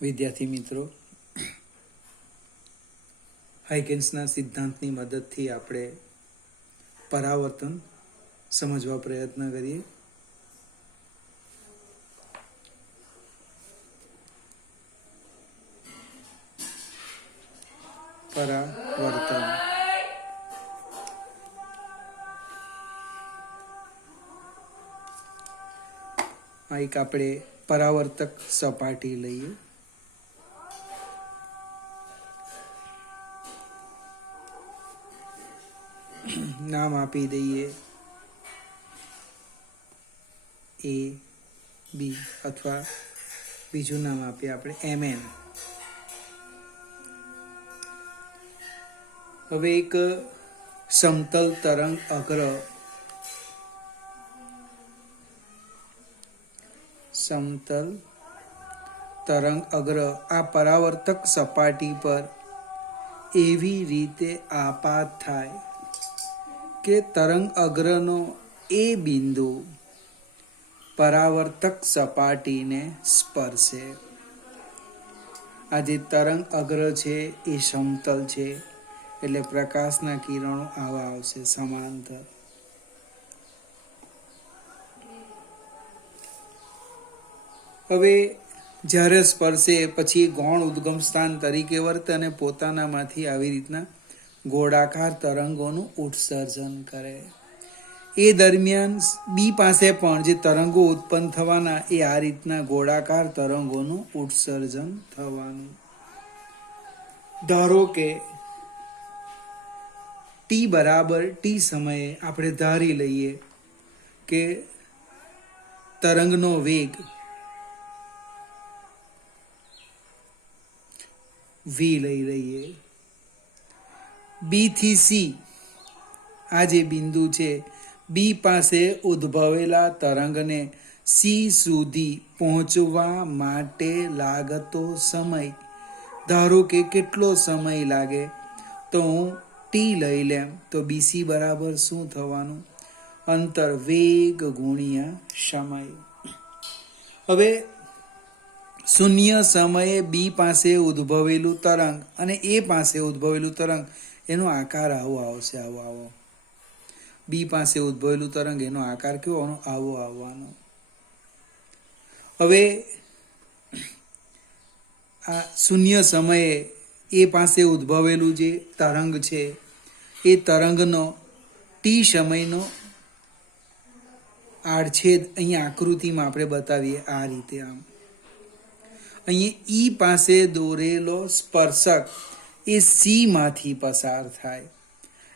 વિદ્યાર્થી મિત્રો, હાઇગન્સના સિદ્ધાંતની મદદથી આપણે પરાવર્તન સમજવા પ્રયત્ન કરીએ. પરાવર્તન એક આપણે પરાવર્તક સપાટી લઈએ. નામ આપી દઈએ એ બી, અથવા બીજું નામ આપીએ આપણે MN. હવે એક સમતલ તરંગ અગ્ર આ પરાવર્તક સપાટી પર એવી રીતે આપાત થાય કે તરંગ અગ્રનો એ બિંદુ પરાવર્તક સપાટીને સ્પર્શે. આ જે તરંગ અગ્ર છે એ સમતલ છે, એટલે પ્રકાશના કિરણો આવા આવશે સમાંતર. હવે જ્યારે સ્પર્શે પછી ગૌણ ઉદ્ગમ સ્થાન તરીકે વર્તે અને પોતાનામાંથી આવી રીતના ગોળાકાર તરંગોનું ઉત્સર્જન કરે. એ દરમિયાન બી પાસે પણ જે તરંગો ઉત્પન્ન થવાના એ આ રીતના ગોળાકાર તરંગોનું ઉત્સર્જન થવાનું. ધારો કે ટી સમયે આપણે ધારી લઈએ કે તરંગનો વેગ v લઈ લઈએ. બી થી સી આ જે બિંદુ છે, બી પાસે ઉદ્ભવેલા તરંગને સી સુધી પહોંચવા માટે લાગતો સમય, ધારો કે કેટલો સમય લાગે, તો હું ટી લઈ લેમ તો બીસી બરાબર શું થવાનું? અંતર, વેગ ગુણ્યા સમય. હવે શૂન્ય સમયે બી પાસે ઉદ્ભવેલું તરંગ અને એ પાસે ઉદ્ભવેલું તરંગ, એનો આકાર આવો આવશે. આવો બી પાસે ઉદ્ભવેલું તરંગ, એનો આકાર કેવો આવો આવવાનો. હવે આ શૂન્ય સમયે એ પાસે ઉદ્ભવેલું જે તરંગ છે, એ તરંગનો ટી સમયનો આડછેદ અહીંયા આકૃતિમાં આપણે બતાવીએ આ રીતે. આમ અહીંયા ઈ પાસે દોરેલો સ્પર્શક એ સી માંથી પસાર થાય.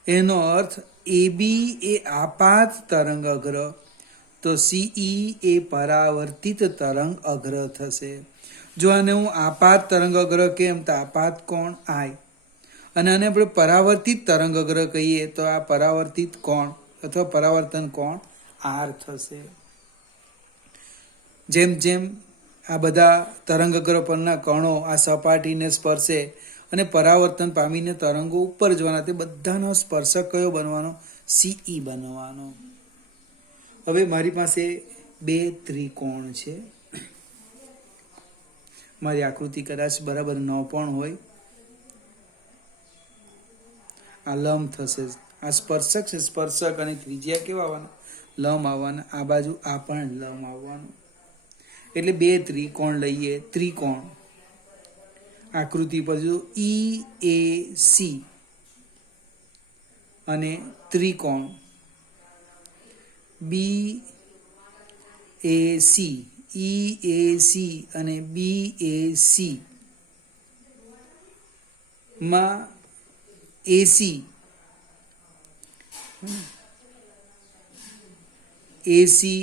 એનો અર્થ એ બી એ આપાત તરંગ અગ્ર, તો સીઈ એ પરાવર્તિત તરંગ અગ્ર થશે. જો આને હું આપાત તરંગ અગ્ર કેમ, તો આપાત કોણ આઈ, અને આને આપણે પરાવર્તિત તરંગ અગ્ર કહીએ તો આ પરાવર્તિત કોણ અથવા પરાવર્તન કોણ આર થશે. જેમ જેમ આ બધા તરંગ અગ્ર પરના કણો આ સપાટીને સ્પર્શે અને પરાવર્તન પામીને તરંગો ઉપર જવાના, તે બધાનો સ્પર્શક કયો બનવાનો? સીઈ બનવાનો. હવે મારી પાસે બે ત્રિકોણ છે. મારી આકૃતિ કદાચ બરાબર ન પણ હોય. આ લંબ થશે, આ સ્પર્શક છે, સ્પર્શક અને ત્રિજ્યા કેવા આવવાના? લંબ આવવાના. આ બાજુ આ પણ લંબ આવવાનું. એટલે બે ત્રિકોણ લઈએ. ત્રિકોણ આકૃતિ પર જો ઈ એ સી અને ત્રિકોણ બી A C, E A C અને બી એ સી માં એસી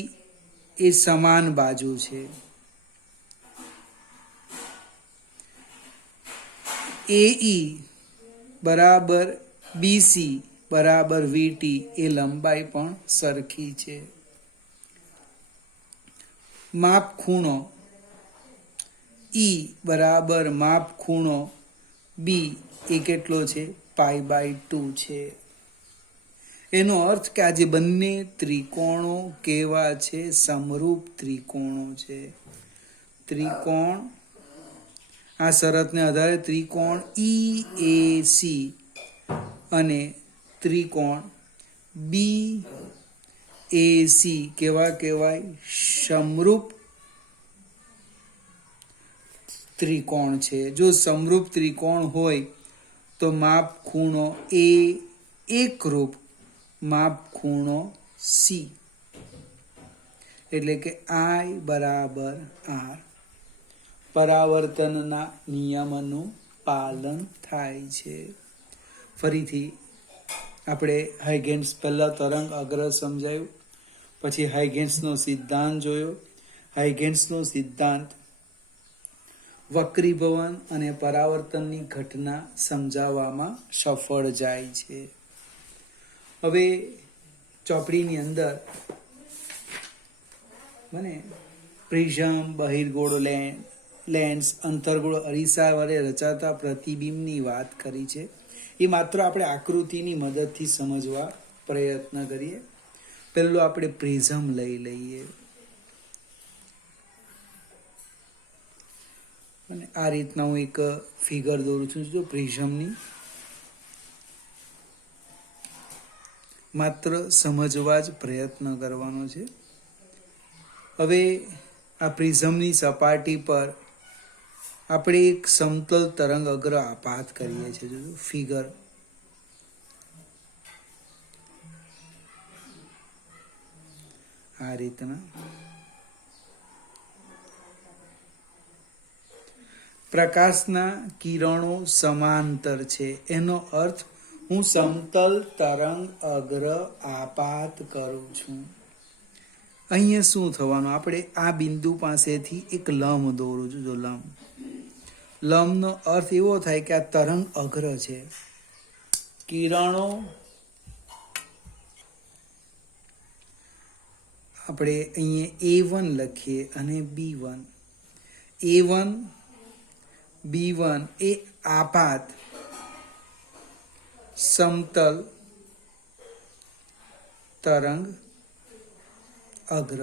એ સમાન બાજુ છે. એઈ બરાબર બીસી બરાબર વીટી એ લંબાઈ પણ સરખી છે. માપ ખૂણો ઈ બરાબર માપ ખૂણો બી એ કેટલો છે? π/2 છે. એનો અર્થ કે આ જે બંને ત્રિકોણો કેવા છે? સમરૂપ ત્રિકોણો છે. ત્રિકોણ આ શરતને આધારે ત્રિકોણ EAC અને ત્રિકોણ BAC કેવા કહેવાય? સમરૂપ ત્રિકોણ છે. જો સમરૂપ ત્રિકોણ હોય તો માપ ખૂણો A એકરૂપ માપ ખૂણો C, એટલે કે I બરાબર R. પરાવર્તનના નિયમનું પાલન થાય છે. ફરીથી આપણે હાઇગેન્સ પહેલા તરંગ અગ્ર સમજાયું, પછી હાઇગેન્સનો સિદ્ધાંત જોયો. હાઇગેન્સનો સિદ્ધાંત વક્રીભવન અને પરાવર્તનની ઘટના સમજાવવામાં સફળ જાય છે. હવે ચોપડીની અંદર મને પ્રિઝમ, બહિર્ગોળ લેન્સ, અંતર્ગોળ અરીસા વડે રચાતા પ્રતિબિંબની વાત કરી છે. એ માત્ર આપણે આકૃતિની મદદથી સમજવા પ્રયત્ન કરીએ. પહેલું આપણે પ્રિઝમ લઈ લઈએ અને આ રીતના હું એક ફિગર દોરું છું. જો પ્રિઝમની માત્ર સમજવા જ પ્રયત્ન કરવાનો છે. હવે આ પ્રિઝમની સપાટી પર આપણે એક સમતલ તરંગ અગ્ર આપાત કરીએ છીએ. જો ફિગર આ રીતના પ્રકાશના કિરણો સમાંતર છે, એનો અર્થ હું સમતલ તરંગ અગ્ર આપાત કરું છું. અહીંયા શું થવાનું? આપણે આ બિંદુ પાસેથી એક લંબ દોરું છું. જો લંબનો અર્થ એવો થાય કે આ તરંગ અગ્ર છે. કિરણો આપણે અહીંયા A1 લખીએ અને B1. A1 B1 એ આપાત સમતલ તરંગ અગ્ર.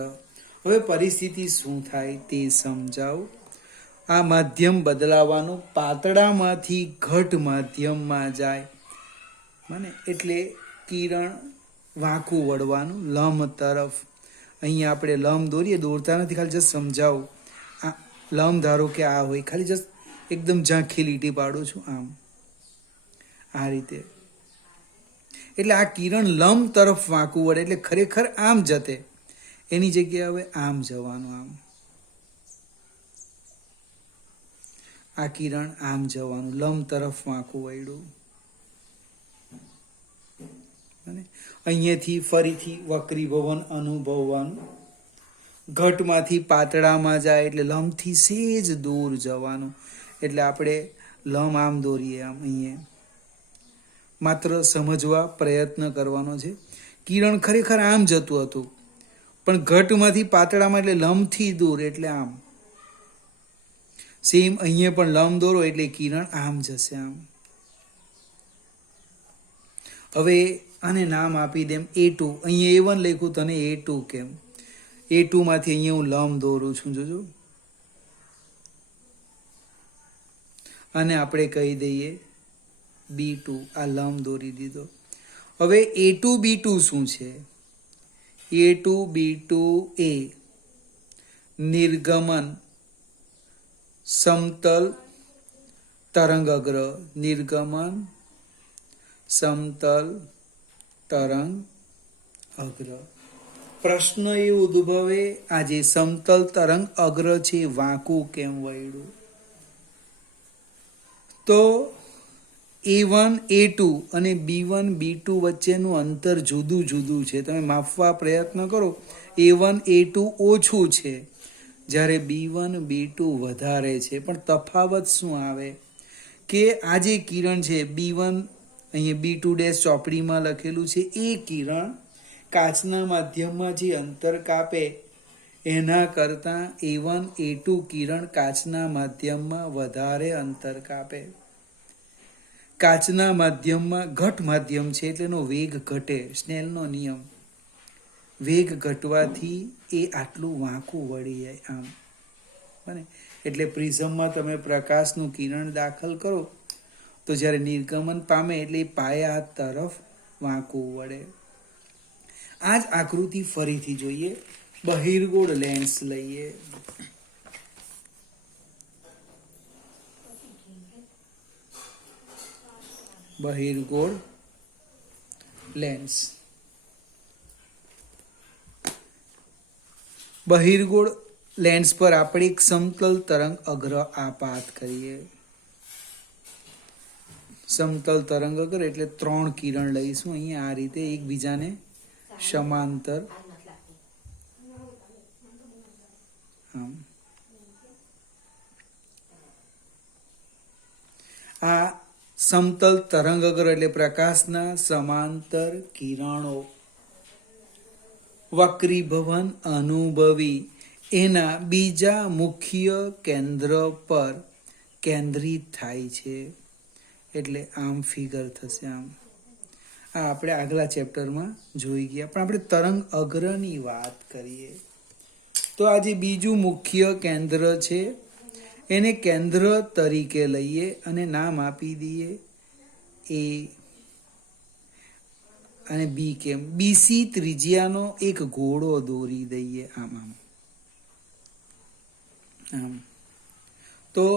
હવે પરિસ્થિતિ શું થાય તે સમજાવું. આ માધ્યમ બદલાવાનું, પાતળામાંથી ઘટ માધ્યમમાં જાય મને, એટલે કિરણ વાંકું વળવાનું લંબ તરફ. અહીંયા આપણે લંબ દોરીએ, દોરતા નથી, ખાલી જસ્ટ સમજાવું. આ લંબ ધારો કે આ હોય, ખાલી જસ્ટ એકદમ ઝાંખી લીટી પાડું છું આમ, આ રીતે. એટલે આ કિરણ લંબ તરફ વાંકું વળે, એટલે ખરેખર આમ જતે, એની જગ્યાએ હવે આમ જવાનું. આમ આ કિરણ આમ જવાનું, લંબ તરફ વાંકું વળ્યું. અહીંયાથી ફરીથી વક્રીભવન અનુભવવાનું. ઘટમાંથી પાતળામાં જાય એટલે લંબથી સેજ દૂર જવાનું. એટલે આપણે લંબ આમ દોરીએ, આમ અહીંયા માત્ર સમજવા પ્રયત્ન કરવાનો છે. કિરણ ખરેખર આમ જતું હતું, પણ ઘટમાંથી પાતળામાં એટલે લંબથી દૂર, એટલે આમ. સેમ અહીંયા પણ લંબ દોરો એટલે કિરણ આમ જશે, આમ. હવે આને નામ આપી દેમ A2. અહીંયા A1 લખ્યું, તને A2 કેમ? A2 માંથી અહીંયા હું લંબ દોરું છું. જોજો, અને આપણે કહી દઈએ B2. આ લંબ દોરી દીધો. હવે A2 B2 શું છે? A2 B2 A નિર્ગમન સમતલ તરંગ અગ્ર. નિર્ગમન સમતલ તરંગ અગ્ર. પ્રશ્ન એ ઉદ્ભવે, આ જે સમતલ તરંગ અગ્ર છે વાંકું કેમ વળ્યું? તો A1 A2 અને B1 B2 વચ્ચેનું અંતર જુદું જુદું છે. તમે માપવા પ્રયત્ન કરો, A1 A2 ઓછું છે, જ્યારે B1 B2 વધારે છે. પણ તફાવત શું આવે કે આ જે કિરણ છે B1, અહીંયા B2' ચોપડીમાં લખેલું છે, એ કિરણ કાચના માધ્યમમાં જે અંતર કાપે એના કરતાં A1 A2 કિરણ કાચના માધ્યમમાં વધારે અંતર કાપે. કાચના માધ્યમમાં ઘટ માધ્યમ છે એટલે એનો વેગ ઘટે. સ્નેલનો નિયમ, વેગ ઘટવાથી એ આટલું વાંકું વળી જાય આમ. બને. એટલે પ્રિઝમમાં તમે પ્રકાશનું કિરણ દાખલ કરો તો જ્યારે નિર્ગમન પામે એટલે પાયા તરફ વાંકવું વળે. આ જ આકૃતિ ફરીથી જોઈએ. બહિર્ગોળ લેન્સ લઈએ. બહિર્ગોળ લેન્સ. બહિર્ગોળ લેન્સ પર આપણે એક સમતલ તરંગ અગ્ર આપાત કરીએ. સમતલ તરંગ અગ્ર એટલે 3 કિરણ લઈશું અહીંયા આ રીતે એકબીજાને સમાંતર. આ સમતલ તરંગ અગ્ર એટલે પ્રકાશના સમાંતર કિરણો વક્રીભવન અનુભવી એના બીજા મુખ્ય કેન્દ્ર પર કેન્દ્રિત થાય છે. એટલે આમ ફિગર થશે. આમ આ આપણે આગલા ચેપ્ટરમાં જોઈ ગયા, પણ આપણે તરંગ અગ્રની વાત કરીએ તો આ જે બીજું મુખ્ય કેન્દ્ર છે એને કેન્દ્ર તરીકે લઈએ અને નામ આપી દઈએ એ અને બી. કેમ બીસી ત્રિજ્યાનો એક ગોળો દોરી દઈએ આમ આમ આમ. તો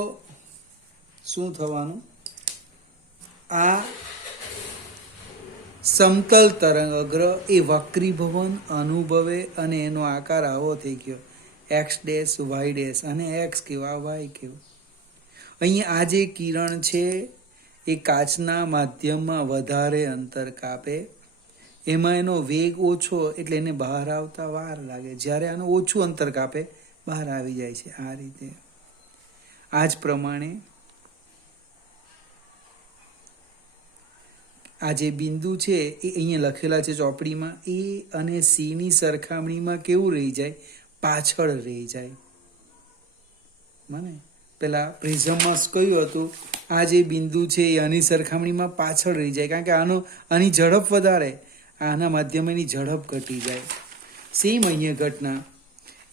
શું થવાનું? આ સમતલ તરંગ અગ્ર એ વક્રીભવન અનુભવે અને એનો આકાર આવો થઈ ગયો એક્સ ડેશ વાય ડેશ, અને એક્સ કેવા વાય કેવા. અહીંયા આ જે કિરણ છે એ કાચના માધ્યમમાં વધારે અંતર કાપે, એમાં એનો વેગ ઓછો એટલે એને બહાર આવતા વાર લાગે. જ્યારે આનું ઓછું અંતર કાપે બહાર આવી જાય છે આ રીતે. આ જ પ્રમાણે આ જે બિંદુ છે એ અહીંયા લખેલા છે ચોપડીમાં, એ અને સી ની સરખામણીમાં કેવું રહી જાય? પાછળ રહી જાય. મને પેલા પ્રિઝમમાં કહ્યું હતું આ જે બિંદુ છે એ આની સરખામણીમાં પાછળ રહી જાય, કારણ કે આની ઝડપ વધારે, આના માધ્યમે એની ઝડપ ઘટી જાય. સેમ અહીંયા ઘટના,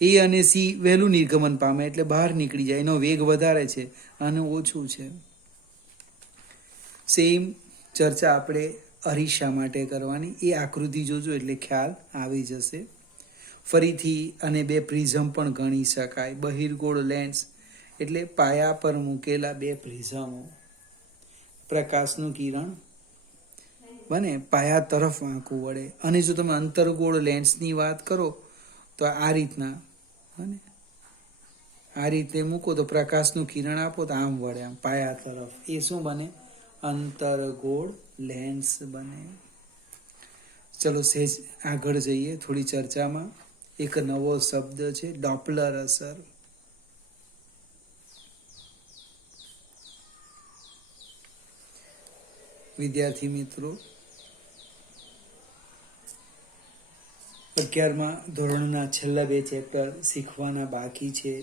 એ અને સી વહેલું નિર્ગમન પામે એટલે બહાર નીકળી જાય, એનો વેગ વધારે છે અને ઓછું છે. સેમ ચર્ચા આપણે અરીસા માટે કરવાની. એ આકૃતિ જોજો એટલે ખ્યાલ આવી જશે. ફરીથી અને 2 પ્રિઝમ પણ ગણી શકાય. બહિર્ગોળ લેન્સ એટલે પાયા પર મૂકેલા 2 પ્રિઝમો. પ્રકાશનું કિરણ બને પાયા તરફ વાંકવું વળે. અને જો તમે અંતર્ગોળ લેન્સની વાત કરો તો આ રીતના બને, આ રીતે મૂકો તો પ્રકાશનું કિરણ આપો તો આમ વળે, આમ પાયા તરફ. એ શું બને? અંતર્ગોળ લેન્સ બને. ચલો સહેજ આગળ જઈએ થોડી ચર્ચામાં. એક નવો શબ્દ છે ડોપલર અસર. વિદ્યાર્થી મિત્રો, 11મા ધોરણના છેલ્લા 2 ચેપ્ટર શીખવાના બાકી છે.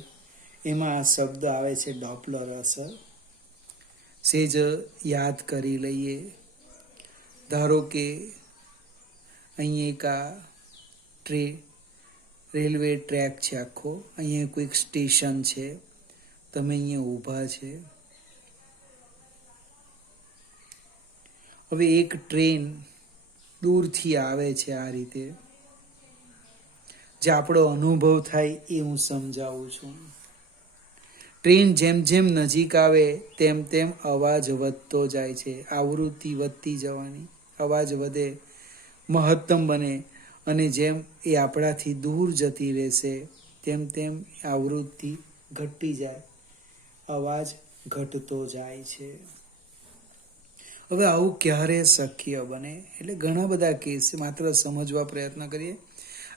એમાં આ શબ્દ આવે છે ડોપલર અસર. સેજ યાદ કરી લઈએ. ધારો કે અહીંયા એક આ રેલવે ટ્રેક છે આખો, અહીંયા કોઈક સ્ટેશન છે, તમે અહીંયા ઊભા છે. હવે એક ટ્રેન દૂરથી આવે છે આ રીતે. જે આપણો અનુભવ થાય એ હું સમજાવું છું. ટ્રેન જેમ જેમ નજીક આવે તેમ તેમ અવાજ વધતો જાય છે. આવૃત્તિ વધતી જવાની, અવાજ વધે, મહત્તમ બને, અને જેમ એ આપણાથી દૂર જતી રહેશે તેમ તેમ આવૃત્તિ ઘટતી જાય, અવાજ ઘટતો જાય છે. હવે આવું ક્યારે શક્ય બને? એટલે ઘણા બધા કેસ છે, માત્ર સમજવા પ્રયત્ન કરીએ.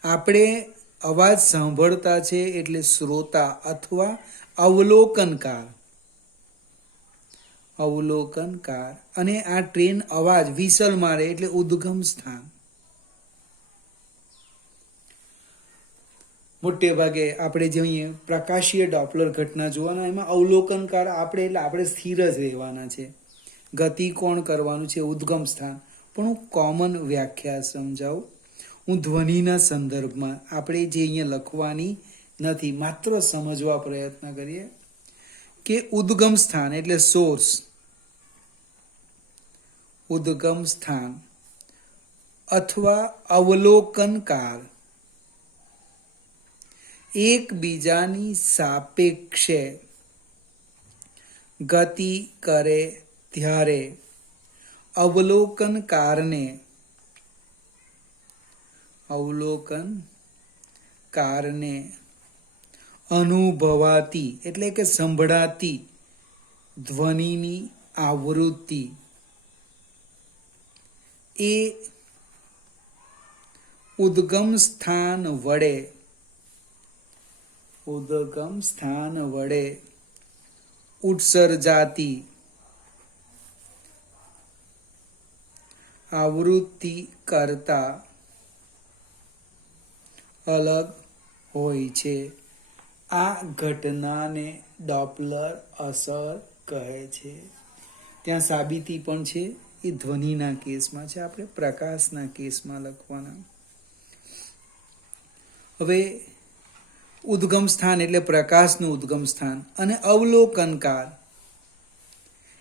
આપણે અવાજ સાંભળતા છે એટલે શ્રોતા અથવા અવલોકનકાર, અને આ ટ્રેન અવાજ વિસલ મારે એટલે ઉદ્ગમ સ્થાન. મોટે ભાગે આપણે જે અહીંયા પ્રકાશીય ડોપલર ઘટના જોવાના, એમાં અવલોકનકાર આપણે એટલે આપણે સ્થિર જ રહેવાના છે. ગતિ કોણ કરવાનું છે? ઉદ્ગમ સ્થાન. પણ હું કોમન વ્યાખ્યા સમજાવું. હું ધ્વનિના સંદર્ભમાં આપણે જે અહીંયા લખવાની નથી, માત્ર સમજવા પ્રયત્ન કરીએ કે ઉદ્ગમ સ્થાન એટલે સોર્સ, ઉદ્ગમ સ્થાન અથવા અવલોકનકાર એકબીજાની સાપેક્ષે ગતિ કરે ત્યારે અવલોકનકારને અનુભવાતી એટલે કે સંભળાતી ધ્વનિની આવૃત્તિ એ ઉદ્ગમ સ્થાન વડે ઉત્સર્જાતી આવૃત્તિ કરતા અલગ હોય છે. આ ઘટનાને ડોપલર અસર કહે છે. ત્યાં સાબિતી પણ છે, એ ધ્વનિના કેસમાં છે, આપણે પ્રકાશના કેસમાં લખવાના. હવે ઉદ્ગમ સ્થાન એટલે પ્રકાશનું ઉદ્ગમ સ્થાન અને અવલોકનકાર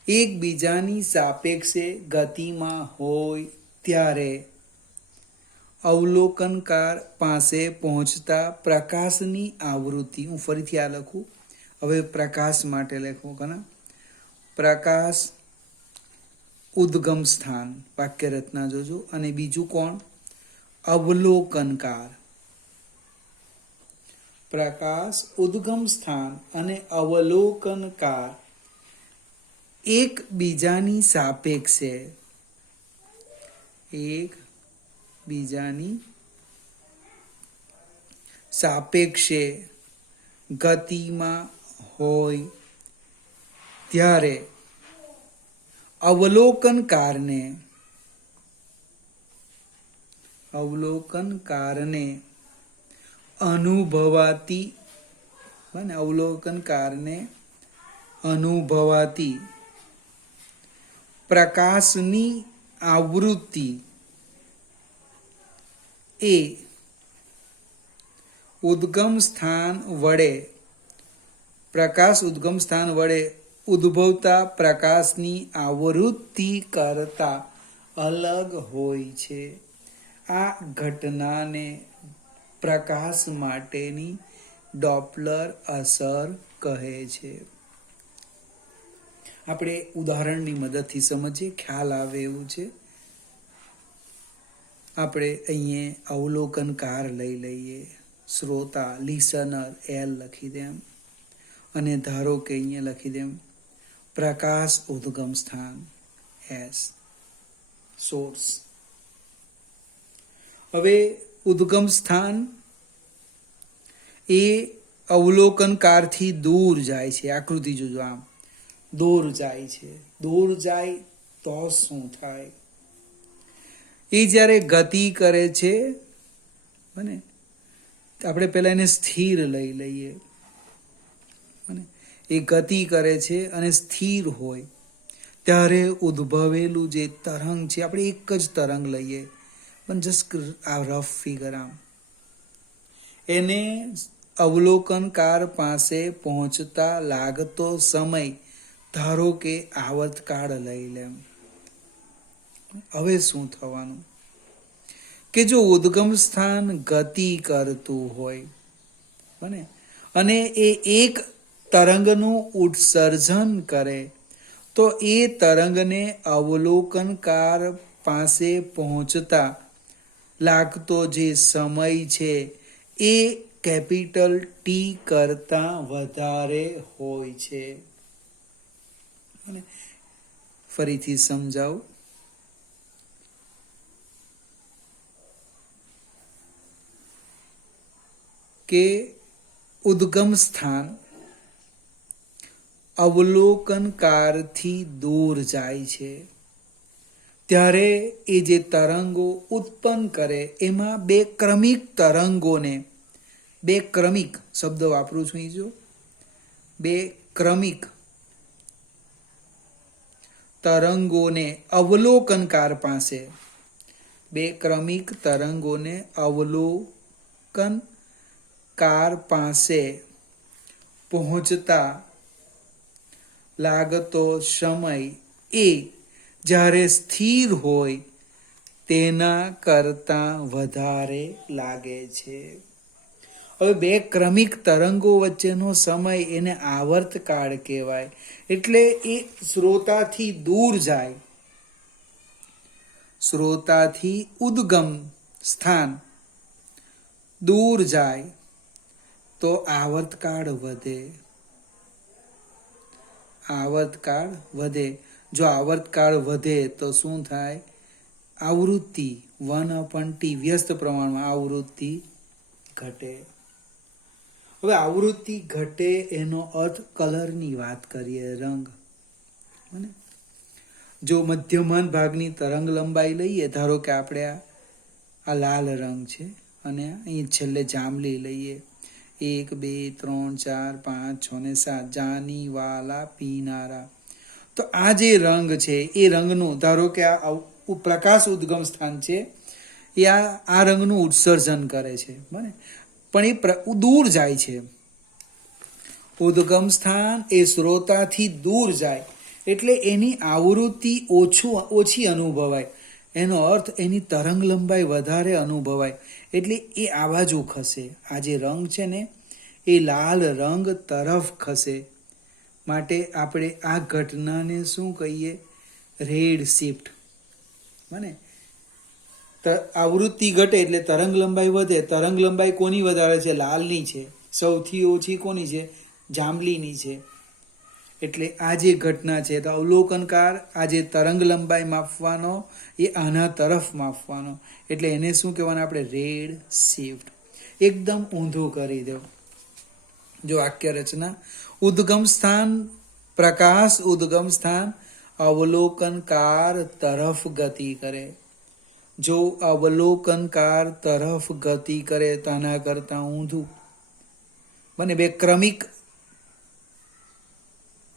એકબીજાની સાપેક્ષે ગતિમાં હોય ત્યારે અવલોકનકાર પાસે પહોંચતા પ્રકાશની આવૃત્તિ, હું ફરીથી આ લખું, હવે પ્રકાશ માટે લખવું કે પ્રકાશ ઉદ્ગમ સ્થાન, વાક્ય રચના જોજો. અને બીજું કોણ? અવલોકનકાર. પ્રકાશ ઉદ્ગમ સ્થાન અને અવલોકનકાર એકબીજાની સાપેક્ષે ગતિમાં હોય ત્યારે અવલોકનકારને અનુભવાતી પ્રકાશની આવૃત્તિ એ ઉદ્ગમ સ્થાન વડે ઉદ્ભવતા પ્રકાશની આવૃત્તિ કરતા અલગ હોય છે. આ ઘટનાને પ્રકાશ માટેની ડોપલર અસર કહે છે. આપણે ઉદાહરણની મદદથી સમજીએ, ખ્યાલ આવે એવું છે. આપણે અહીંયા અવલોકનકાર લઈ લઈએ, શ્રોતા લિસનર એલ લખી દેમ, અને ધારો કે અહીંયા લખી દેમ પ્રકાશ ઉદ્ગમ સ્થાન એસ સોર્સ. હવે ઉદ્ગમ સ્થાન એ અવલોકનકારથી દૂર જાય છે. આકૃતિ જોજો, આમ દૂર જાય છે. દૂર જાય તો શું થાય? એ જ્યારે ગતિ કરે છે, અને આપણે પહેલા એને સ્થિર લઈ લઈએ, એ ગતિ કરે છે અને સ્થિર હોય ત્યારે ઉદ્ભવેલું જે તરંગ છે, આપણે એક જ તરંગ લઈએ, પણ જસ્ટ આ રફ ફિગર, આમ એને અવલોકનકાર પાસે પહોંચતા લાગતો સમય, ધારો કે આવર્તકાળ લઈ લેમ. હવે શું થવાનું કે જો ઉદ્ગમ સ્થાન ગતિ કરતું હોય અને એ એક તરંગનું ઉત્સર્જન કરે, તો એ તરંગને અવલોકનકાર પાસે પહોંચતા લાગતો જે સમય છે એ કેપિટલ ટી કરતા વધારે હોય છે. ફરીથી સમજાવું, કે ઉદ્ગમ સ્થાન અવલોકનકારથી દૂર જાય છે ત્યારે એ જે તરંગો ઉત્પન્ન કરે એમાં બે ક્રમિક શબ્દ વાપરું છું, જો બે ક્રમિક તરંગોને અવલોકનકાર પાસે, બે ક્રમિક તરંગોને અવલોકનકાર કાર પાસે પહોંચતા લાગતો સમય એ જ્યારે સ્થિર હોય તેના કરતાં વધારે લાગે છે. હવે બે ક્રમિક તરંગો વચ્ચેનો સમય એને આવર્તકાળ કહેવાય. એટલે એ શ્રોતાથી દૂર જાય, શ્રોતાથી ઉદ્ગમ સ્થાન દૂર જાય તો આવર્તકાળ વધે. આવર્તકાળ વધે. જો આવર્તકાળ વધે તો શું થાય? આવૃત્તિ 1/T વ્યસ્ત પ્રમાણમાં આવૃત્તિ ઘટે. હવે આવૃત્તિ ઘટે એનો અર્થ કલરની વાત કરીએ, રંગ. જો મધ્યમાન ભાગની તરંગ લંબાઈ લઈએ, ધારો કે આપણે આ લાલ રંગ છે અને અહીં છેલ્લે જાંબલી લઈએ, 1 2 3 4 5 6 ને 7 જાની વાલા પીનારા. તો આ જે રંગ છે એ રંગનું, ધારો કે આ પ્રકાશ ઉદ્ગમ સ્થાન છે, એ આ રંગનું ઉત્સર્જન કરે છે, બને, પણ એ દૂર જાય છે. ઉદ્ગમ સ્થાન એ શ્રોતાથી દૂર જાય એટલે એની આવૃત્તિ ઓછી અનુભવાય. એનો અર્થ એની તરંગ લંબાઈ વધારે અનુભવાય, એટલે એ આ બાજુ ખસે. આ જે રંગ છે ને એ લાલ રંગ તરફ ખસે. માટે આપણે આ ઘટનાને શું કહીએ? Red shift. બને, આવૃત્તિ ઘટે એટલે તરંગ લંબાઈ વધે. તરંગ લંબાઈ કોની વધારે છે? લાલની છે. સૌથી ઓછી કોની છે? જાંબલીની છે. એટલે આ જે ઘટના છે તો અવલોકનકાર આ જે તરંગ લંબાઈ માપવાનો એ આના તરફ માપવાનો, એટલે એને શું કહેવાનું આપણે? Red shift. એકદમ ઊંધું કરી દો. જો વાક્ય રચના: ઉદ્ગમ સ્થાન, પ્રકાશ ઉદ્ગમ સ્થાન અવલોકનકાર તરફ ગતિ કરે. જો અવલોકનકાર તરફ ગતિ કરે તો આના કરતા ઊંધું બને. બે ક્રમિક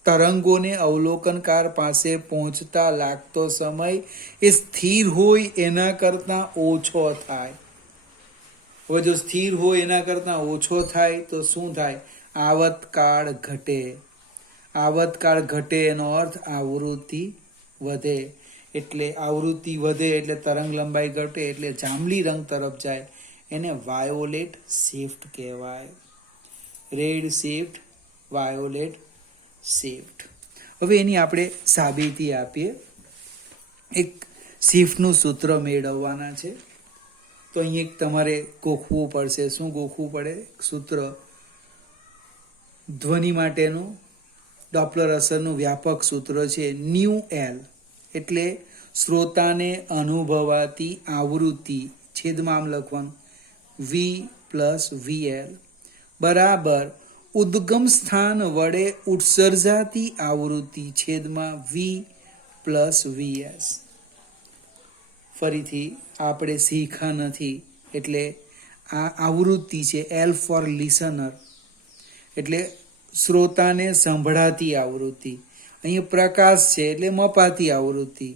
તરંગોને અવલોકનકાર પાસે પહોંચતા લાગતો સમય એ સ્થિર હોય એના કરતાં ઓછો થાય. હવે જો સ્થિર હોય એના કરતાં ઓછો થાય તો શું થાય? આવર્તકાળ ઘટે. આવર્તકાળ ઘટે એનો અર્થ આવૃત્તિ વધે. એટલે આવૃત્તિ વધે એટલે તરંગ લંબાઈ ઘટે એટલે જાંબલી રંગ તરફ જાય. એને વાયોલેટ શિફ્ટ કહેવાય. Red shift, violet shift. હવે એની આપણે સાબિતી આપીએ. એક શિફ્ટનું સૂત્ર મેળવવાના છે તો અહીં એક તમારે ગોખવું પડશે. શું ગોખવું પડે? સૂત્ર. ધ્વનિ માટેનું ડોપલર અસરનું વ્યાપક સૂત્ર છે ન્યુ એલ, એટલે શ્રોતાને અનુભવાતી આવૃત્તિ છેદમાં આમ લખવાનું V+VL બરાબર ઉદ્ગમ સ્થાન વડે ઉત્સર્જાતી આવૃત્તિ છેદમાં V+VS. ફરીથી આપણે શીખા નથી, એટલે આ આવૃત્તિ છે L ફોર લિસનર, એટલે શ્રોતાને સંભળાતી આવૃત્તિ. અહીંયા પ્રકાશ છે એટલે મપાતી આવૃત્તિ.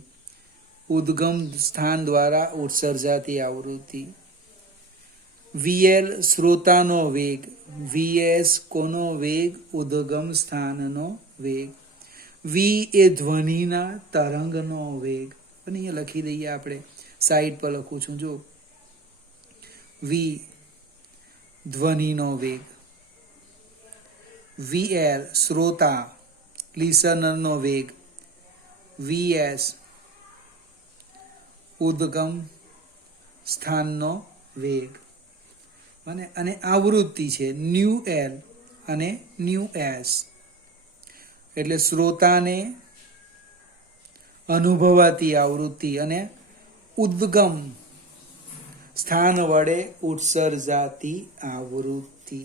ઉદ્ગમ સ્થાન દ્વારા ઉત્સર્જાતી આવૃત્તિ. VL શ્રોતાનો વેગ, VS કોનો વેગ? ઉદ્ગમ સ્થાનનો વેગ. V એ ધ્વનિના તરંગનો વેગ. અને અહીંયા લખી દઈએ આપણે, સાઈડ પર લખું છું જો. V ધ્વનિનો વેગ, VL શ્રોતા લિસનરનો વેગ, VS ઉદ્ગમ સ્થાનનો વેગ. અને આવૃત્તિ છે ન્યુ એલ અને ન્યુ એસ, એટલે શ્રોતાને અનુભવાતી આવૃત્તિ અને ઉદ્ગમ સ્થાન વડે ઉત્સર્જાતી આવૃત્તિ.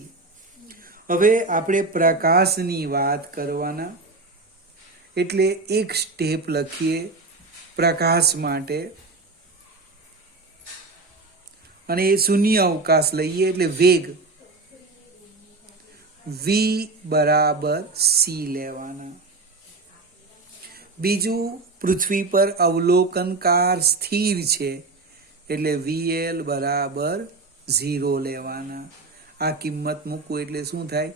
હવે આપણે પ્રકાશની વાત કરવાના, એટલે એક સ્ટેપ લખીએ પ્રકાશ માટે, અને એ શૂન્ય અવકાશ લઈએ એટલે વેગ V બરાબર C લેવાના. બીજું, પૃથ્વી પર અવલોકનકાર સ્થિર છે એટલે VL બરાબર 0 લેવાના. આ કિંમત મૂકવું એટલે શું થાય?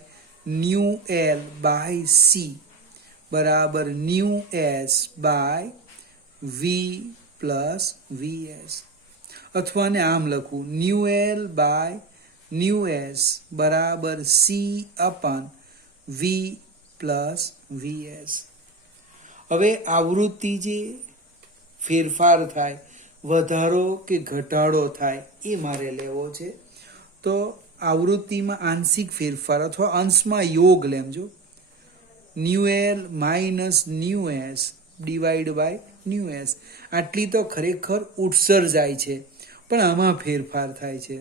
ન્યુ એલ બાય સી બરાબર nu S by V plus VS, અથવા ને આમ લખવું nu L by nu S બરાબર C upon V plus VS. હવે આવૃત્તિ જે ફેરફાર થાય, વધારો કે ઘટાડો થાય એ મારે લેવો છે. તો આવૃત્તિમાં આંશિક ફેરફાર અથવા અંશમાં યોગ લેમજો. Nu L minus nu S divided by nu S. આટલી તો ખરેખર ઉત્સર્જાય છે, પણ આમાં ફેરફાર થાય છે.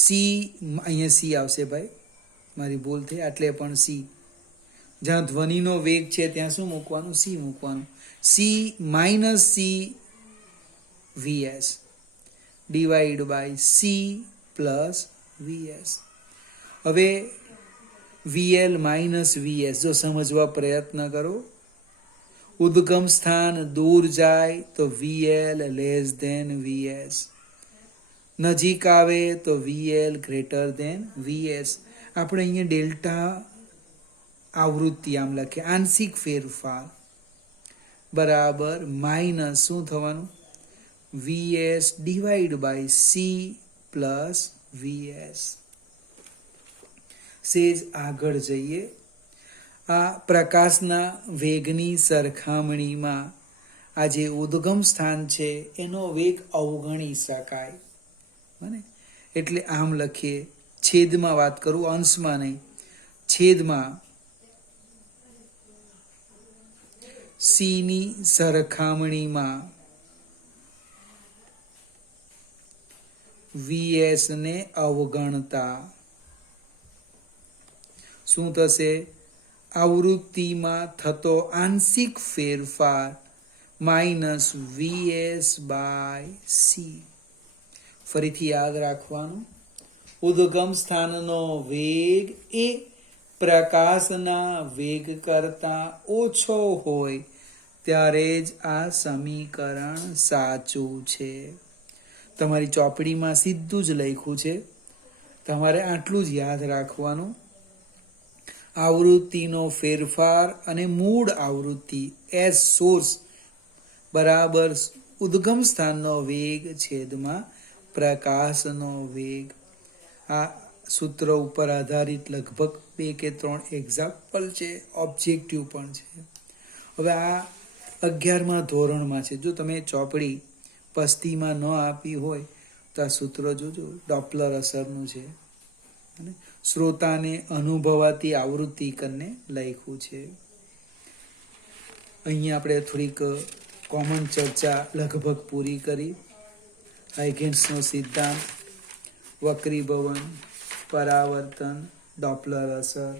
સી અહીંયા સી આવશે ભાઈ, મારી ભૂલ થઈ, આટલે પણ સી. જ્યાં ધ્વનિનો વેગ છે ત્યાં શું મૂકવાનું? સી મૂકવાનું. C minus C VS divide by C plus VS. હવે વીએલ માઇનસ વીએસ જો સમજવા પ્રયત્ન કરો. ઉદ્ગમ સ્થાન દૂર જાય તો વીએલ લેસ ધેન વીએસ, નજીક આવે તો વીએલ ગ્રેટર ધેન વીએસ. આપણે અહીંયા ડેલ્ટા આવૃત્તિ આમ લખીએ, આંશિક ફેરફાર બરાબર માઇનસ શું થવાનું? VS divide by C plus VS. સેજ આગળ જઈએ. આ પ્રકાશના વેગની સરખામણીમાં આ જે ઉદ્ગમ સ્થાન છે એનો વેગ અવગણી શકાય. બને એટલે આમ લખીએ, છેદમાં વાત કરું, અંશમાં નહીં, છેદમાં સી ની સરખામણીમાં વીએસ ને અવગણતા શું થશે? આવૃત્તિમાં થતો આંશિક ફેરફાર માઇનસ વીએસ બાય સી. ફરીથી યાદ રાખવાનું, ઉદ્ગમ સ્થાનનો વેગ એ પ્રકાશના વેગ કરતા ઓછો હોય ત્યારે જ આ સમીકરણ સાચું છે. તમારી ચોપડીમાં સીધું જ લખ્યું છે, તમારે આટલું જ યાદ રાખવાનું. આવૃત્તિનો ફેરફાર અને મૂળ આવૃત્તિ એસ સોર્સ બરાબર ઉદ્ગમ સ્થાનનો વેગ છેદમાં પ્રકાશનો વેગ. આ સૂત્ર ઉપર આધારિત લગભગ 2 કે 3 એક્ઝામ્પલ છે, ઓબ્જેક્ટિવ પણ છે. હવે આ 11મા ધોરણમાં છે. જો તમે ચોપડી પસ્તીમાં ન આપી હોય તો આ સૂત્ર જોજો, ડોપલર અસરનું છે અને શ્રોતાને અનુભવાતી આવૃત્તિ કરીને લખ્યું છે. અહીંયા આપણે થોડીક કોમન ચર્ચા લગભગ પૂરી કરી. હાઇગેન્સનો સિદ્ધાંત, વક્રીભવન, પરાવર્તન, ડોપલર અસર.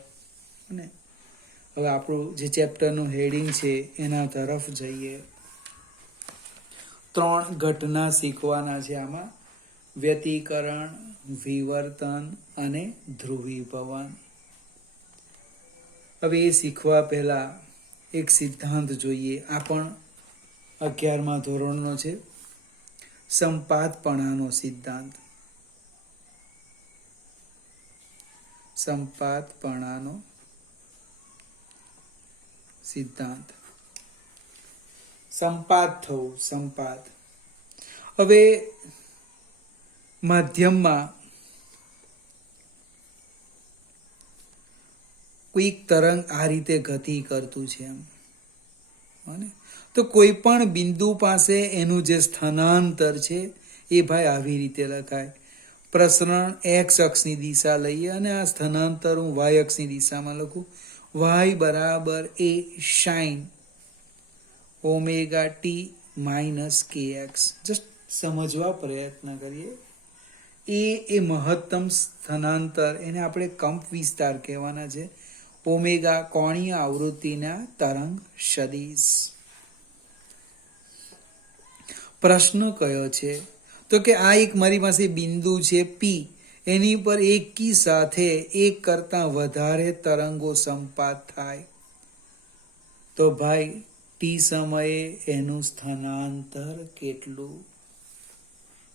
અને હવે આપણું જે ચેપ્ટરનું હેડિંગ છે એના તરફ જઈએ. 3 ઘટના શીખવાના છે આમાં: વ્યતિકરણ, વિવર્તન અને ધ્રુવીભવન. હવે એ શીખવા પહેલા એક સિદ્ધાંત જોઈએ. આ પણ 11મા ધોરણનો છે, સંપાતપણાનો સિદ્ધાંત. સંપાતપણાનો સિદ્ધાંત. સંપાત થવું, સંપાત. હવે માધ્યમમાં કોઈક તરંગ આ રીતે ગતિ કરતું છે એમ, તો કોઈ પણ બિંદુ પાસે એનું જે સ્થાનાંતર છે એ ભાઈ આવી રીતે લખાય. પ્રસરણ એક્સ અક્ષની દિશા લઈએ અને આ સ્થાનાંતર હું વાય અક્ષની દિશામાં લખું. વાય બરાબર એ સાઇન ઓમેગા ટી માઇનસ કે એક્સ. જસ્ટ સમજવા પ્રયત્ન કરીએ. એ મહત્તમ સ્થાનાંતર, એને આપણે કંપ વિસ્તાર કહેવાના છે. ઓમેગા કોણીય આવૃત્તિના તરંગ સદિશ. પ્રશ્ન કયો છે? તો કે આ એક મારી પાસે બિંદુ છે પી, એની પર એકી સાથે એક કરતાં વધારે તરંગો સંપાત થાય, તો ભાઈ ટી સમયે એનું સ્થાનાંતર કેટલું?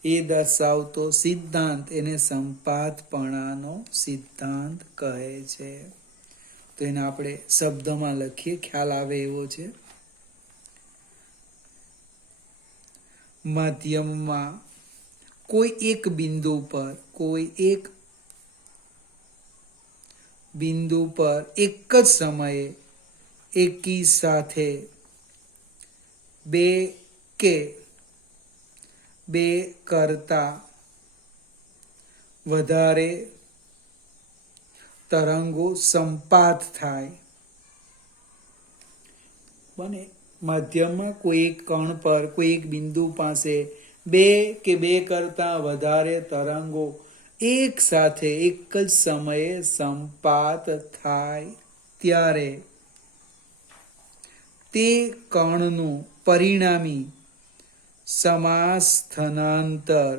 એ દર્શાવતો સિદ્ધાંત એને સંપાતપણાનો સિદ્ધાંત કહે છે. તો એને આપણે શબ્દમાં લખીએ, ખ્યાલ આવે એવો છે. માધ્યમમાં કોઈ એક બિંદુ પર એક જ સમયે એકી સાથે બે કે બે કરતા વધારે તરંગો સંપાત થાય. બને માધ્યમમાં કોઈ એક કણ પર કોઈ એક બિંદુ પાસે બે કે બે કરતા વધારે તરંગો એક સાથે એક જ સમયે સંપાત થાય ત્યારે તે કણનું પરિણામી સમાસ્થાનાંતર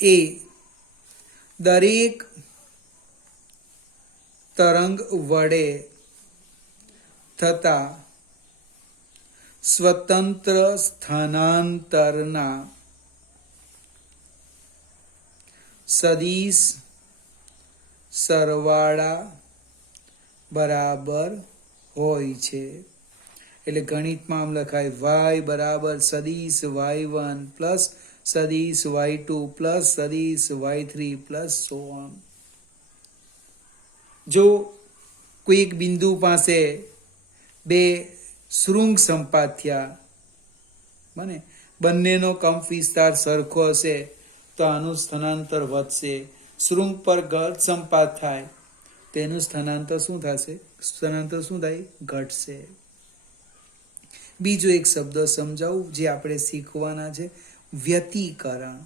એ દરેક તરંગ વડે થતા સ્વતંત્ર સ્થાનાંતરના સદિશ સરવાળા બરાબર હોય છે. એટલે ગણિતમાં આમ લખાય y બરાબર સદિશ y1 પ્લસ સદિશ y2 પ્લસ સદિશ y3 પ્લસ સો ઓન. જો કોઈ એક બિંદુ પાસે બે શૃંગ સંપાત થયા, બને બંનેનો કંપ વિસ્તાર સરખો હશે તો આનું સ્થાનાંતર વધશે. શૃંગ પર ઘટ સંપાત થાય તેનું સ્થાનાંતર શું થશે? સ્થાનાંતર શું થાય? ઘટશે. બીજો એક શબ્દ સમજાવું જે આપણે શીખવાના છે, વ્યતિકરણ.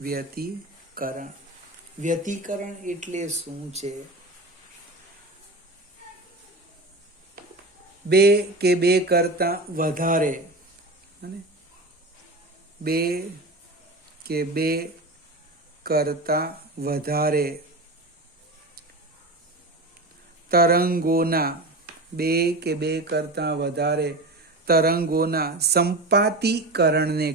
વ્યતિકરણ વ્યતિકરણ એટલે શું છે? બે કે બે કરતા વધારે બે કે બે કરતા વધારે તરંગોના બે કે બે કરતા વધારે તરંગોના સંપાતીકરણને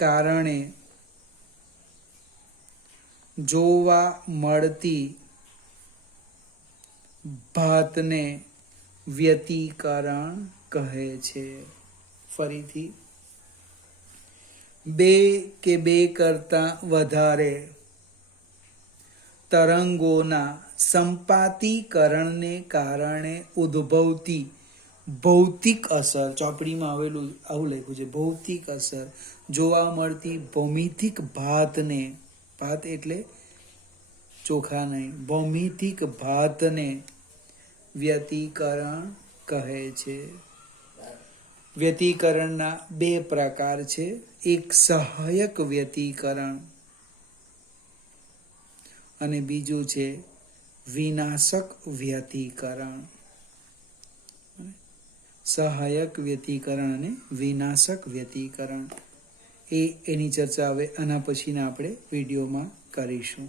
કારણે જોવા મળતી ભાતને વ્યતિકરણ કહે છે. ફરીથી, બે કે બે કરતા વધારે તરંગોના સંપાતીકરણને કારણે ઉદ્ભવતી ભૌતિક અસર, ચોપડીમાં આવેલું આવું લખ્યું છે, ભૌતિક અસર જોવા મળતી ભૌમિતિક ભાતને, ભાત એટલે ચોખા નહીં, ભૌમિતિક ભાતને વ્યતિકરણ કહે છે. વ્યતિકરણના બે પ્રકાર છે. એક સહાયક વ્યતિકરણ અને બીજું છે વિનાશક વ્યતિકરણ. સહાયક વ્યતિકરણ અને વિનાશક વ્યતિકરણ એની ચર્ચા હવે આના પછીના આપણે વિડીયોમાં કરીશું.